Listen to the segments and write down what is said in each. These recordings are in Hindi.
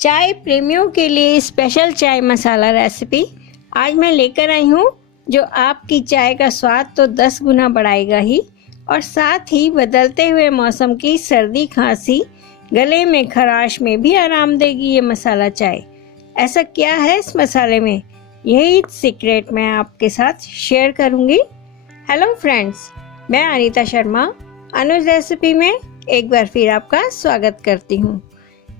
चाय प्रेमियों के लिए स्पेशल चाय मसाला रेसिपी आज मैं लेकर आई हूँ, जो आपकी चाय का स्वाद तो 10 गुना बढ़ाएगा ही और साथ ही बदलते हुए मौसम की सर्दी खांसी गले में खराश में भी आराम देगी। ये मसाला चाय, ऐसा क्या है इस मसाले में, यही सीक्रेट मैं आपके साथ शेयर करूँगी। हेलो फ्रेंड्स, मैं अनीता शर्मा अनुज रेसिपी में एक बार फिर आपका स्वागत करती हूँ।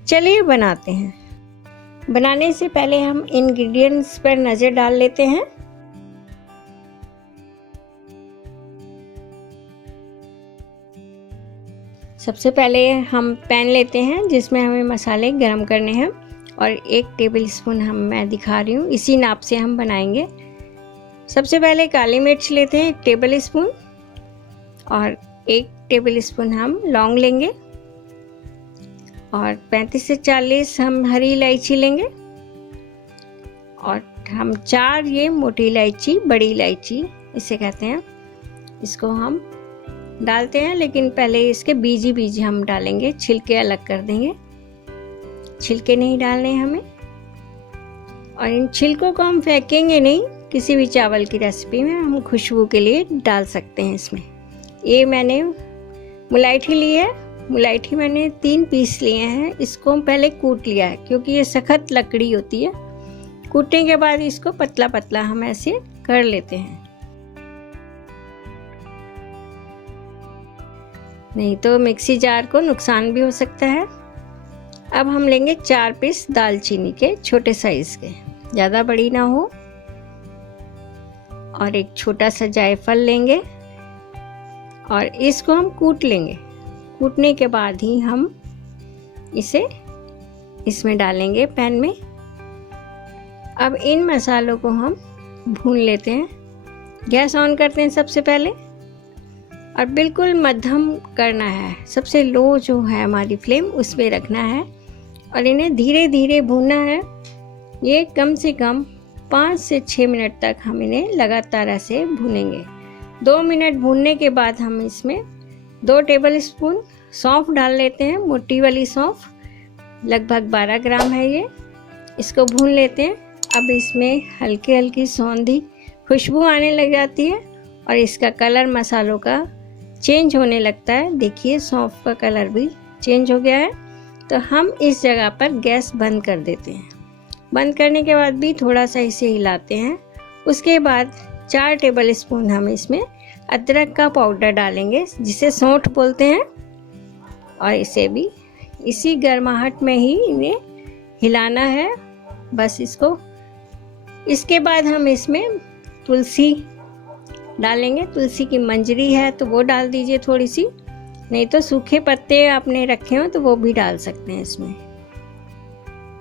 चलिए बनाते हैं। बनाने से पहले हम इंग्रेडिएंट्स पर नज़र डाल लेते हैं। सबसे पहले हम पैन लेते हैं जिसमें हमें मसाले गरम करने हैं और 1 टेबल स्पून मैं दिखा रही हूँ, इसी नाप से हम बनाएंगे। सबसे पहले काली मिर्च लेते हैं 1 टेबल स्पून और 1 टेबल स्पून हम लौंग लेंगे और 35 से 40 हम हरी इलायची लेंगे और हम 4 ये मोटी इलायची, बड़ी इलायची इसे कहते हैं, इसको हम डालते हैं। लेकिन पहले इसके बीज हम डालेंगे, छिलके अलग कर देंगे, छिलके नहीं डालने हमें। और इन छिलकों को हम फेंकेंगे नहीं, किसी भी चावल की रेसिपी में हम खुशबू के लिए डाल सकते हैं इसमें। ये मैंने मुलायठी ली है, मुलायठी मैंने 3 पीस लिए हैं। इसको पहले कूट लिया है क्योंकि ये सख्त लकड़ी होती है। कूटने के बाद इसको पतला पतला हम ऐसे कर लेते हैं, नहीं तो मिक्सी जार को नुकसान भी हो सकता है। अब हम लेंगे 4 पीस दालचीनी के, छोटे साइज के, ज़्यादा बड़ी ना हो। और एक छोटा सा जायफल लेंगे और इसको हम कूट लेंगे। कूटने के बाद ही हम इसे इसमें डालेंगे पैन में। अब इन मसालों को हम भून लेते हैं। गैस ऑन करते हैं सबसे पहले और बिल्कुल मध्यम करना है, सबसे लो जो है हमारी फ्लेम उस पे रखना है और इन्हें धीरे धीरे भूनना है। ये कम से कम 5 से 6 मिनट तक हम इन्हें लगातार ऐसे भूनेंगे। 2 मिनट भूनने के बाद हम इसमें 2 टेबल स्पून सौंफ डाल लेते हैं, मोटी वाली सौंफ, लगभग 12 ग्राम है ये। इसको भून लेते हैं। अब इसमें हल्की हल्की सौंधी खुशबू आने लग जाती है और इसका कलर मसालों का चेंज होने लगता है। देखिए सौंफ का कलर भी चेंज हो गया है। तो हम इस जगह पर गैस बंद कर देते हैं। बंद करने के बाद भी थोड़ा सा इसे हिलाते हैं। उसके बाद 4 टेबल स्पून हम इसमें अदरक का पाउडर डालेंगे, जिसे सौंठ बोलते हैं, और इसे भी इसी गर्माहट में ही इन्हें हिलाना है बस इसको। इसके बाद हम इसमें तुलसी डालेंगे। तुलसी की मंजरी है तो वो डाल दीजिए थोड़ी सी, नहीं तो सूखे पत्ते आपने रखे हो तो वो भी डाल सकते हैं इसमें।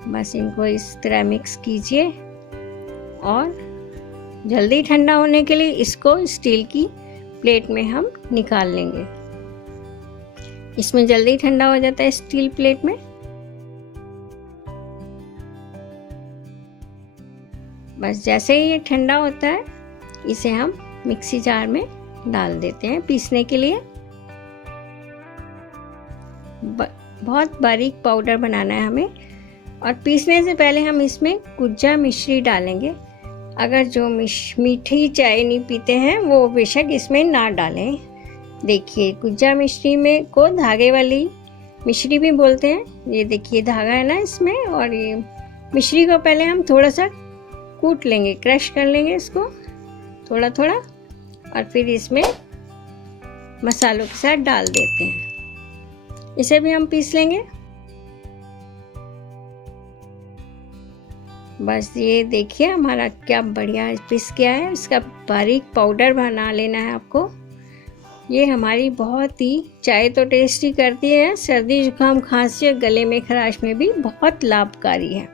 बस इनको इस तरह मिक्स कीजिए और जल्दी ठंडा होने के लिए इसको स्टील की प्लेट में हम निकाल लेंगे। इसमें जल्दी ठंडा हो जाता है स्टील प्लेट में। बस जैसे ही ये ठंडा होता है इसे हम मिक्सी जार में डाल देते हैं पीसने के लिए। बहुत बारीक पाउडर बनाना है हमें। और पीसने से पहले हम इसमें कुज्जा मिश्री डालेंगे। अगर जो मीठी चाय नहीं पीते हैं वो बेशक इसमें ना डालें। देखिए कुज्जा मिश्री में को धागे वाली मिश्री भी बोलते हैं। ये देखिए धागा है ना इसमें, और ये मिश्री को पहले हम थोड़ा सा कूट लेंगे, क्रश कर लेंगे इसको थोड़ा थोड़ा, और फिर इसमें मसालों के साथ डाल देते हैं। इसे भी हम पीस लेंगे। बस ये देखिए हमारा क्या बढ़िया पीस गया है। इसका बारीक पाउडर बना लेना है आपको। ये हमारी बहुत ही चाय तो टेस्टी करती है, सर्दी जुकाम खांसी और गले में खराश में भी बहुत लाभकारी है।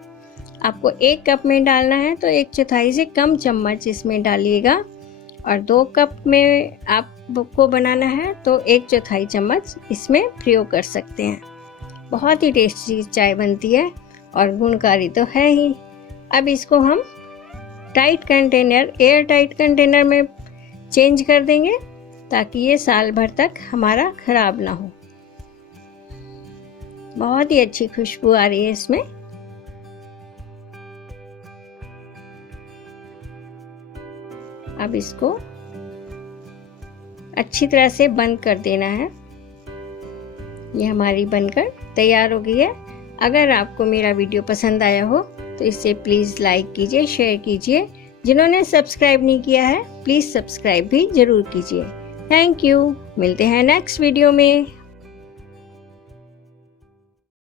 आपको 1 कप में डालना है तो 1/4 से कम चम्मच इसमें डालिएगा, और 2 कप में आपको बनाना है तो 1/4 चम्मच इसमें प्रयोग कर सकते हैं। बहुत ही टेस्टी चाय बनती है और गुणकारी तो है ही। अब इसको हम tight container, air tight container में चेंज कर देंगे ताकि ये साल भर तक हमारा ख़राब ना हो। बहुत ही अच्छी खुशबू आ रही है इसमें। अब इसको अच्छी तरह से बंद कर देना है। ये हमारी बनकर तैयार हो गई है। अगर आपको मेरा वीडियो पसंद आया हो तो इसे प्लीज़ लाइक कीजिए, शेयर कीजिए। जिन्होंने सब्सक्राइब नहीं किया है प्लीज़ सब्सक्राइब भी ज़रूर कीजिए। Thank you. मिलते हैं नेक्स्ट वीडियो में।